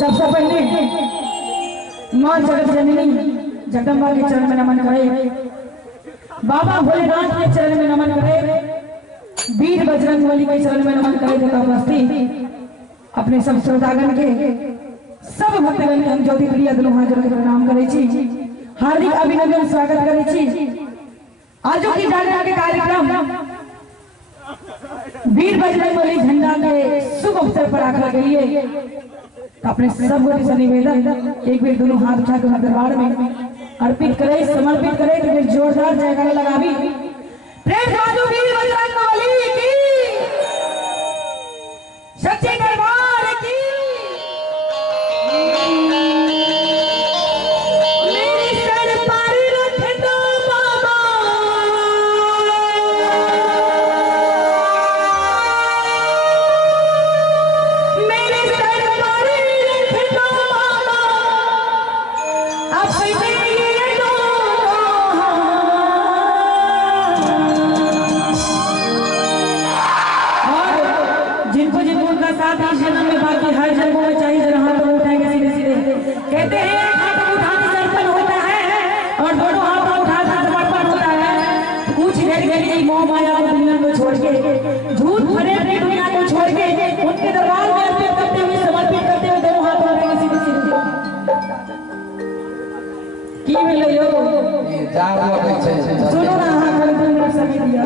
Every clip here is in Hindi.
सबसे पहले मां जगत जननी जगदम्बा के चरण में नमन करे, बाबा भोलेनाथ के चरण में नमन करे, वीर बजरंगबली के चरण में नमन करे तथा उपस्थित अपने सब श्रोतागण के सब भक्तगण के हम ज्योति प्रिय दुनू हाथ जोड़ के प्रणाम करे छी, हार्दिक अभिनंदन स्वागत करे छी। आज की जागरण के कार्यक्रम वीर बजरंगबली झंडा के शुभ अवसर पर आकर के लिए अपने सब गोटी से निवेदन एक बार दोनों हाथ उठा के दरबार में अर्पित करे, समर्पित करे तो फिर जोरदार जयकारा लगावी। प्रेम साधु वीर बजरंगबली की, सच्चे दरबार की। हर जन्मों में चाहिए जरा हाथ उठाएंगे सीधे सीधे, कहते हैं एक हाथ उठाने से अर्पण होता है और दोनों हाथ उठाने से समर्पण होता है। कुछ देर के लिए मोह माया को दुनिया को छोड़ के, झूठ भरे अपनी दुनिया को छोड़ के उनके दरबार में अर्पित करते हुए, समर्पित करते हुए दोनों हाथ उठाएंगे सीधे सीधे। की मिले यो सुनो ना, हाथ में समय दिया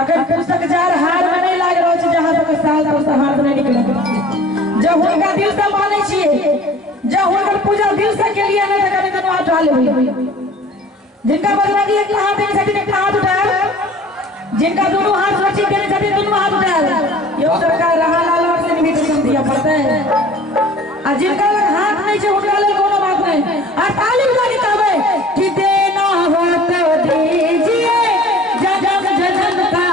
अगर पुस्तक जार हार में नहीं लाग रहा है जहां तक साल तो हाथ नहीं निकले। जब उनका दिल से माने छिए, जब उनका पूजा दिल से के लिए नहीं करने का हाथ उठा ले। जिनका बजरंगी एक हाथ देने छथिन एक हाथ उठाया, जिनका दोनों हाथ सुरक्षित देने छथिन दोनों हाथ उठाया। यो सरकार रहा लाल से निवेदन दिया पड़ता है, और जिनका हाथ नहीं छे उनका ले कोनो बात नहीं। और ताली बजा के कहबे कि देना हो तो दीजिए जगम जगम का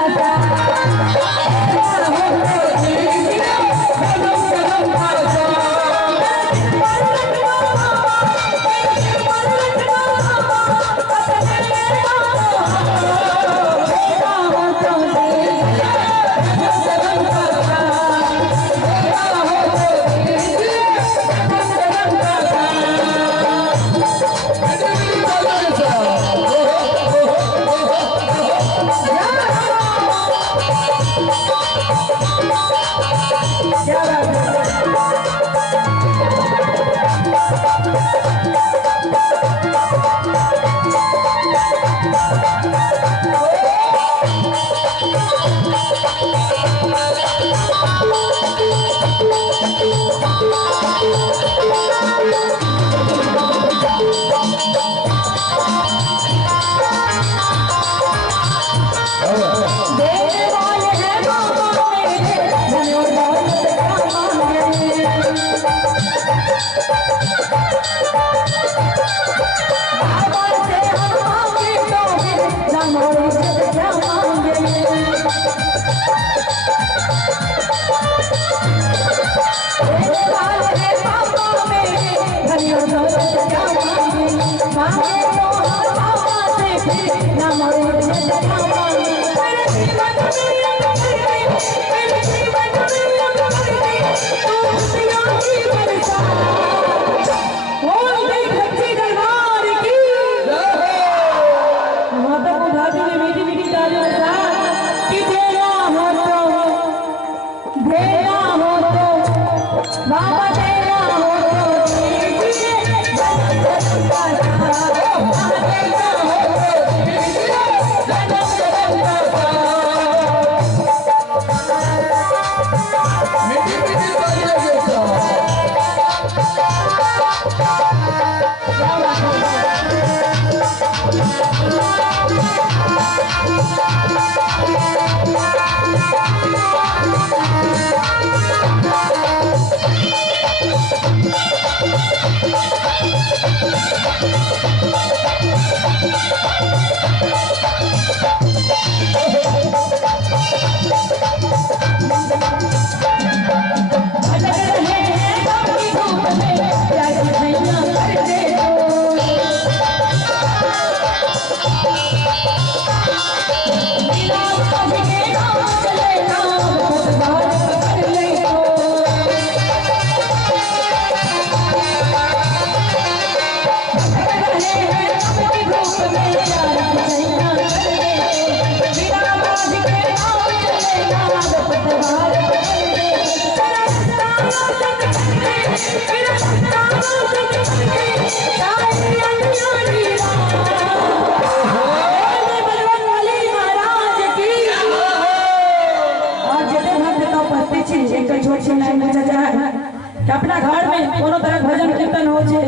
कि अपना घर में कोनो तरह भजन कीर्तन हो छे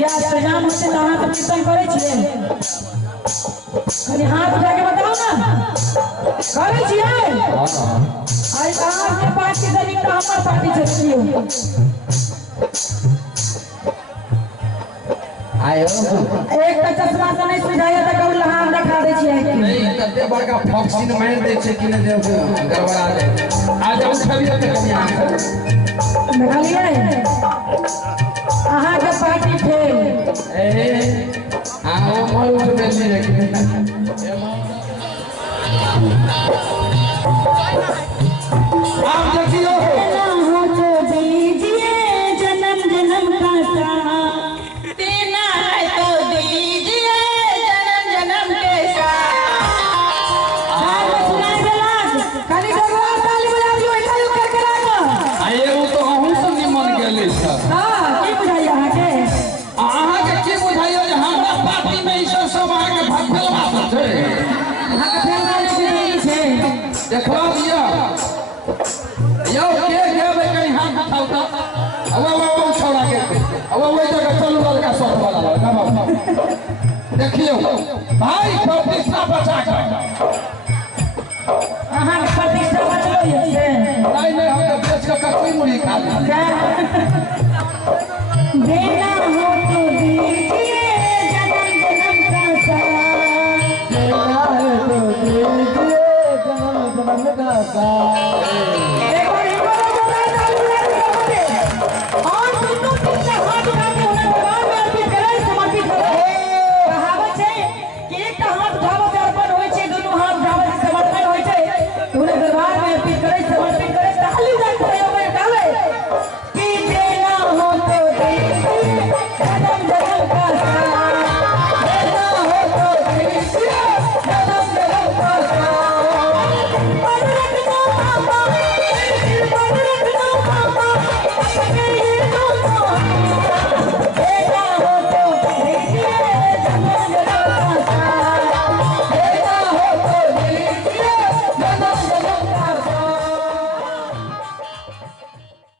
या प्रोग्राम होते तो अहाँ सब कीर्तन करे छिए कनी हाथ उठा के बताओ ना करे छिए आई अहाँ के पार्टी जनी तो हमर पार्टी चलियो आयो एक तो चश्मा से नहीं सुझाया तो कहू लहान दिखा दे छिए नहीं कते बड़का फॉक्सिन मार दे छे कि नहीं गड़बड़ा जाए आज हम छबियो के कन्या देखलिए अहाँ के पार्टी फेल ए आओ मोर उठे नहीं रखे आप देखियो ना हो तो दीजिए जन्म जन्म का साथ देना है तो दीजिए जन्म जन्म के साथ। सुनाई देला खाली डगवा ताली बजा दियो ऐसा यूं करके राखो आये वो तो अहू सब निमन गेले छ हां की बुझाई अहाँ के की बुझाइयो जे हमरा पार्टी में ई सब अहाँ के भगलवा सब छै अहाँ के फेल वाले के नहीं छे देखवा दिया यो के गेबे कहीं हाथ उठाओ त अब छोड़ा के अब वो जगह चलू लड़का शॉट वाला लड़का बाबू देखियो भाई प्रतिष्ठा बचा के अहाँ के प्रतिष्ठा बचलो ये नहीं हम तो बेच के कच्ची मुड़ी खा ली से